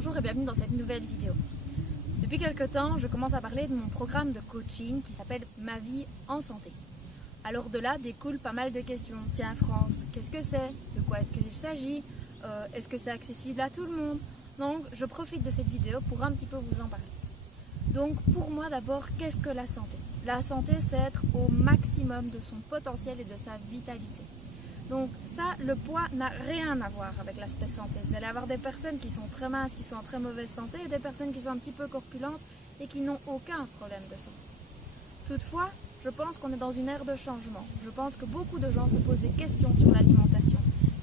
Bonjour et bienvenue dans cette nouvelle vidéo. Depuis quelques temps, je commence à parler de mon programme de coaching qui s'appelle Ma vie en santé. Alors de là découlent pas mal de questions. Tiens France, qu'est-ce que c'est? De quoi est-ce qu'il s'agit? Est-ce que c'est accessible à tout le monde? Donc je profite de cette vidéo pour un petit peu vous en parler. Donc pour moi d'abord, qu'est-ce que la santé? La santé, c'est être au maximum de son potentiel et de sa vitalité. Donc ça, le poids n'a rien à voir avec l'aspect santé. Vous allez avoir des personnes qui sont très minces, qui sont en très mauvaise santé, et des personnes qui sont un petit peu corpulentes et qui n'ont aucun problème de santé. Toutefois, je pense qu'on est dans une ère de changement. Je pense que beaucoup de gens se posent des questions sur l'alimentation.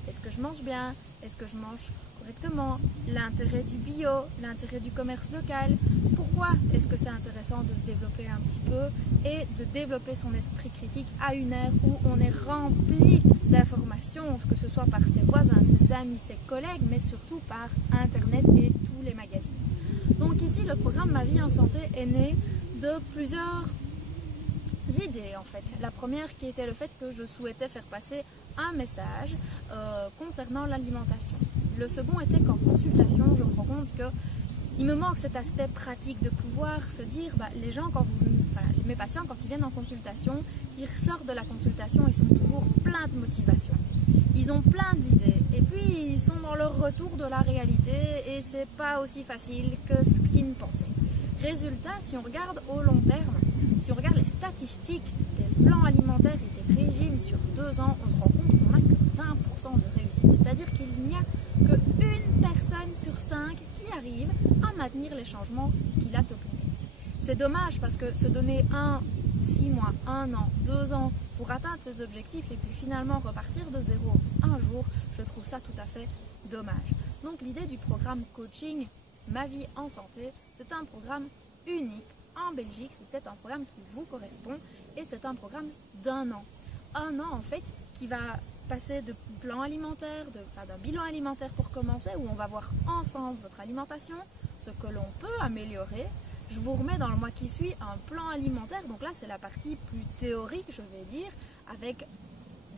Est-ce que je mange bien? Est-ce que je mange correctement? L'intérêt du bio, l'intérêt du commerce local. Pourquoi est-ce que c'est intéressant de se développer un petit peu et de développer son esprit critique à une ère où on est rempli d'informations, que ce soit par ses voisins, ses amis, ses collègues, mais surtout par Internet et tous les magazines. Donc ici, le programme Ma vie en santé est né de plusieurs idées en fait. La première qui était le fait que je souhaitais faire passer un message concernant l'alimentation. Le second était qu'en consultation, je me rends compte que il me manque cet aspect pratique de pouvoir se dire, les gens, mes patients, quand ils viennent en consultation, ils ressortent de la consultation, ils sont toujours pleins de motivation. Ils ont plein d'idées et puis ils sont dans leur retour de la réalité et c'est pas aussi facile que ce qu'ils pensaient. Résultat, si on regarde au long terme, si on regarde les statistiques des plans alimentaires et des régimes sur 2 ans, on se rend compte qu'on n'a que 20% de réussite. C'est-à-dire qu'il n'y a qu'une personne sur 5 qui arrive à maintenir les changements qu'il a opérés. C'est dommage parce que se donner 6 mois, 1 an, 2 ans pour atteindre ses objectifs et puis finalement repartir de zéro un jour, je trouve ça tout à fait dommage. Donc l'idée du programme coaching Ma vie en santé, c'est un programme unique en Belgique, c'est peut-être un programme qui vous correspond et c'est un programme d'1 an. 1 an en fait qui va passer de plan alimentaire, d'un bilan alimentaire pour commencer, où on va voir ensemble votre alimentation, ce que l'on peut améliorer. Je vous remets dans le mois qui suit un plan alimentaire, donc là c'est la partie plus théorique je vais dire, avec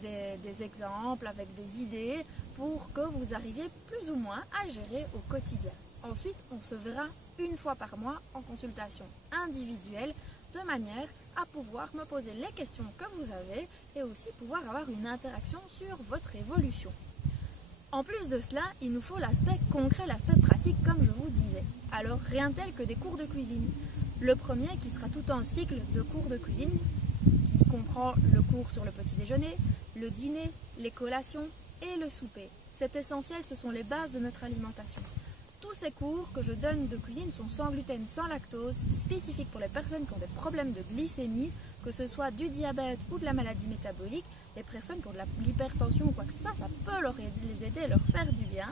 des exemples, avec des idées pour que vous arriviez plus ou moins à gérer au quotidien. Ensuite, on se verra une fois par mois en consultation individuelle de manière à pouvoir me poser les questions que vous avez et aussi pouvoir avoir une interaction sur votre évolution. En plus de cela, il nous faut l'aspect concret, l'aspect pratique comme je vous disais. Alors rien tel que des cours de cuisine. Le premier qui sera tout un cycle de cours de cuisine qui comprend le cours sur le petit déjeuner, le dîner, les collations et le souper. C'est essentiel, ce sont les bases de notre alimentation. Tous ces cours que je donne de cuisine sont sans gluten, sans lactose, spécifiques pour les personnes qui ont des problèmes de glycémie, que ce soit du diabète ou de la maladie métabolique. Les personnes qui ont de l'hypertension ou quoi que ce soit, ça peut les aider, leur faire du bien.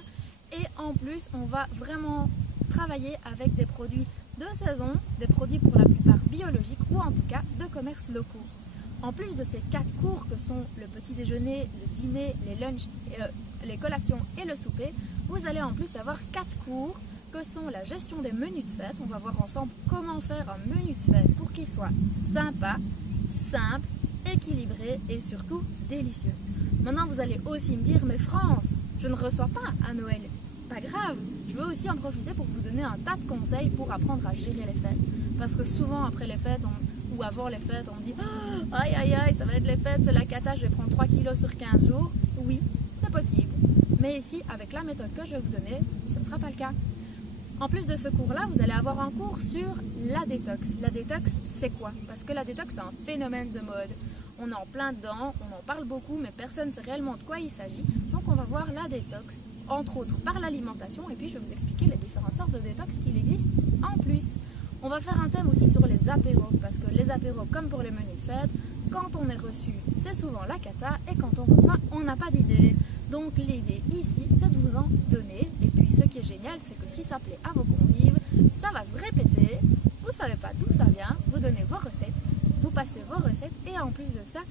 Et en plus, on va vraiment travailler avec des produits de saison, des produits pour la plupart biologiques ou en tout cas de commerces locaux. En plus de ces 4 cours que sont le petit déjeuner, le dîner, les lunchs, les collations et le souper, vous allez en plus avoir 4 cours que sont la gestion des menus de fête. On va voir ensemble comment faire un menu de fête pour qu'il soit sympa, simple, équilibré et surtout délicieux. Maintenant vous allez aussi me dire, mais France, je ne reçois pas à Noël. Pas grave, je veux aussi en profiter pour vous donner un tas de conseils pour apprendre à gérer les fêtes. Parce que souvent après les fêtes, ou avant les fêtes, on me dit oh, aïe aïe aïe, ça va être les fêtes, c'est la cata, je vais prendre 3 kilos sur 15 jours. Oui, c'est possible. Mais ici, avec la méthode que je vais vous donner, ce ne sera pas le cas. En plus de ce cours-là, vous allez avoir un cours sur la détox. La détox, c'est quoi? Parce que la détox, c'est un phénomène de mode. On est en plein dedans, on en parle beaucoup, mais personne ne sait réellement de quoi il s'agit. Donc on va voir la détox, entre autres par l'alimentation, et puis je vais vous expliquer les différentes sortes de détox qu'il existe en plus. On va faire un thème aussi sur les apéros, parce que les apéros, comme pour les menus de fête, quand on est reçu, c'est souvent la cata, et quand on reçoit, on n'a pas d'idée. Donc l'idée ici, c'est de vous en donner, et puis ce qui est génial, c'est que si ça plaît à vos convives, ça va se répéter, vous ne savez pas d'où ça vient, vous donnez vos recettes, vous passez vos recettes, et en plus de ça,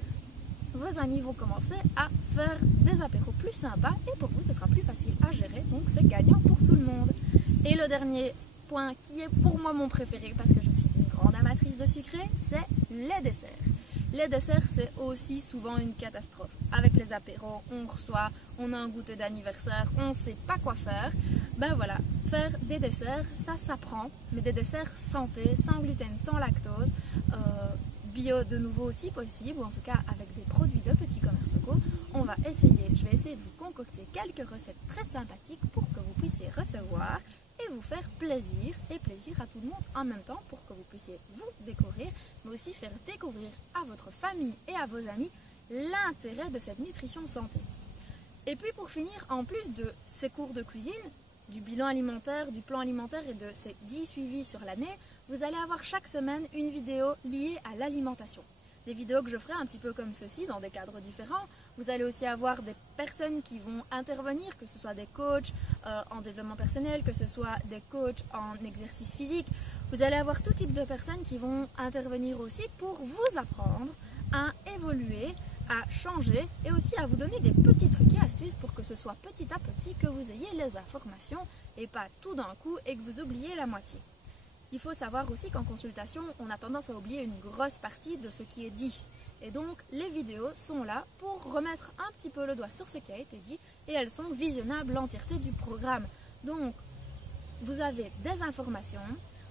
vos amis vont commencer à faire des apéros plus sympas, et pour vous, ce sera plus facile à gérer, donc c'est gagnant pour tout le monde. Et le dernier point qui est pour moi mon préféré, parce que je suis une grande amatrice de sucré, c'est les desserts. Les desserts, c'est aussi souvent une catastrophe. Avec les apéros, on reçoit, on a un goûter d'anniversaire, on ne sait pas quoi faire. Ben voilà, faire des desserts, ça s'apprend, mais des desserts santé, sans gluten, sans lactose, bio de nouveau aussi possible, ou en tout cas avec des produits de petits commerces locaux. Je vais essayer de vous concocter quelques recettes très sympathiques pour que vous puissiez recevoir et vous faire plaisir, et plaisir à tout le monde en même temps pour que vous puissiez vous découvrir, mais aussi faire découvrir à votre famille et à vos amis l'intérêt de cette nutrition santé. Et puis pour finir, en plus de ces cours de cuisine, du bilan alimentaire, du plan alimentaire et de ces 10 suivis sur l'année, vous allez avoir chaque semaine une vidéo liée à l'alimentation. Des vidéos que je ferai un petit peu comme ceci, dans des cadres différents. Vous allez aussi avoir des personnes qui vont intervenir, que ce soit des coachs en développement personnel, que ce soit des coachs en exercice physique. Vous allez avoir tout type de personnes qui vont intervenir aussi pour vous apprendre à évoluer, à changer et aussi à vous donner des petits trucs et astuces pour que ce soit petit à petit que vous ayez les informations et pas tout d'un coup et que vous oubliez la moitié. Il faut savoir aussi qu'en consultation, on a tendance à oublier une grosse partie de ce qui est dit. Et donc, les vidéos sont là pour remettre un petit peu le doigt sur ce qui a été dit et elles sont visionnables l'entièreté du programme. Donc, vous avez des informations,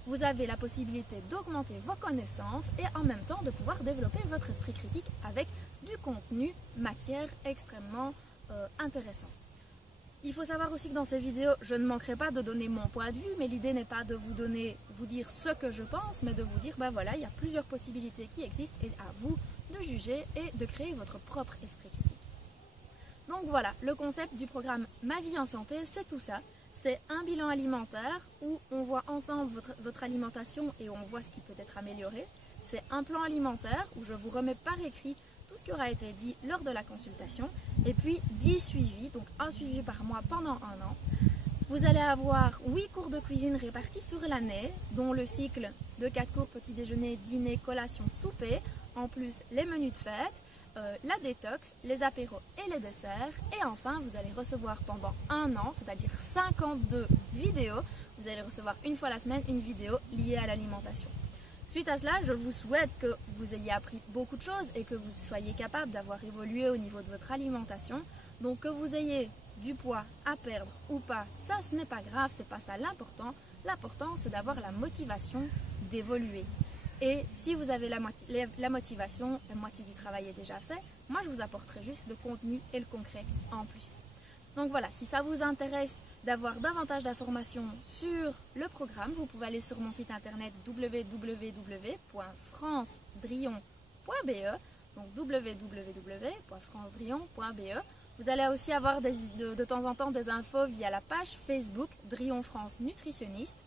vous avez la possibilité d'augmenter vos connaissances et en même temps de pouvoir développer votre esprit critique avec du contenu matière extrêmement intéressant. Il faut savoir aussi que dans ces vidéos, je ne manquerai pas de donner mon point de vue, mais l'idée n'est pas de vous dire ce que je pense, mais de vous dire, ben voilà, il y a plusieurs possibilités qui existent et à vous de juger et de créer votre propre esprit critique. Donc voilà, le concept du programme Ma vie en santé, c'est tout ça. C'est un bilan alimentaire où on voit ensemble votre alimentation et on voit ce qui peut être amélioré. C'est un plan alimentaire où je vous remets par écrit tout ce qui aura été dit lors de la consultation. Et puis 10 suivis, donc un suivi par mois pendant un an. Vous allez avoir 8 cours de cuisine répartis sur l'année, dont le cycle de 4 cours, petit déjeuner, dîner, collation, souper, en plus les menus de fête, la détox, les apéros et les desserts. Et enfin, vous allez recevoir pendant un an, c'est-à-dire 52 vidéos, vous allez recevoir une fois la semaine une vidéo liée à l'alimentation. Suite à cela, je vous souhaite que vous ayez appris beaucoup de choses et que vous soyez capable d'avoir évolué au niveau de votre alimentation. Donc que vous ayez du poids à perdre ou pas, ça ce n'est pas grave, c'est pas ça l'important. L'important c'est d'avoir la motivation d'évoluer. Et si vous avez la motivation, la moitié du travail est déjà fait, moi je vous apporterai juste le contenu et le concret en plus. Donc voilà, si ça vous intéresse d'avoir davantage d'informations sur le programme, vous pouvez aller sur mon site internet www.francedrillon.be, donc www.francedrillon.be. Vous allez aussi avoir de temps en temps des infos via la page Facebook Drillon France Nutritionniste.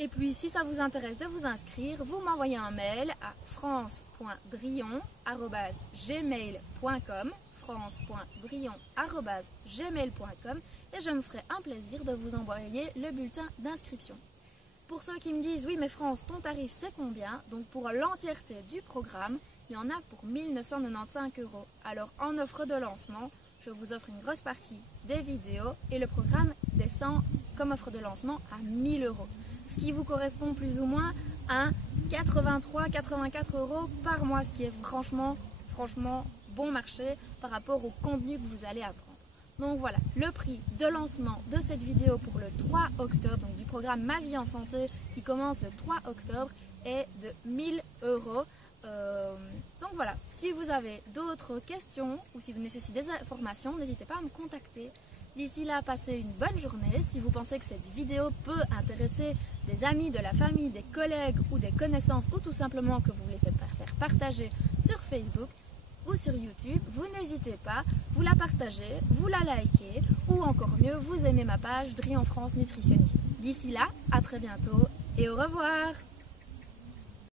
Et puis si ça vous intéresse de vous inscrire, vous m'envoyez un mail à france.drillon@gmail.com france.drillon@gmail.com et je me ferai un plaisir de vous envoyer le bulletin d'inscription. Pour ceux qui me disent oui mais France, ton tarif c'est combien? Donc pour l'entièreté du programme, il y en a pour 1 995 €. Alors en offre de lancement, je vous offre une grosse partie des vidéos et le programme descend comme offre de lancement à 1 000 €. Ce qui vous correspond plus ou moins à 83-84 € par mois, ce qui est franchement bon marché par rapport au contenu que vous allez apprendre. Donc voilà, le prix de lancement de cette vidéo pour le 3 octobre, donc du programme Ma vie en santé qui commence le 3 octobre, est de 1 000 €. Donc voilà, si vous avez d'autres questions ou si vous nécessitez des informations, n'hésitez pas à me contacter. D'ici là, passez une bonne journée. Si vous pensez que cette vidéo peut intéresser des amis, de la famille, des collègues ou des connaissances ou tout simplement que vous voulez faire partager sur Facebook ou sur YouTube, vous n'hésitez pas, vous la partagez, vous la likez ou encore mieux, vous aimez ma page Drillon France Nutritionniste. D'ici là, à très bientôt et au revoir!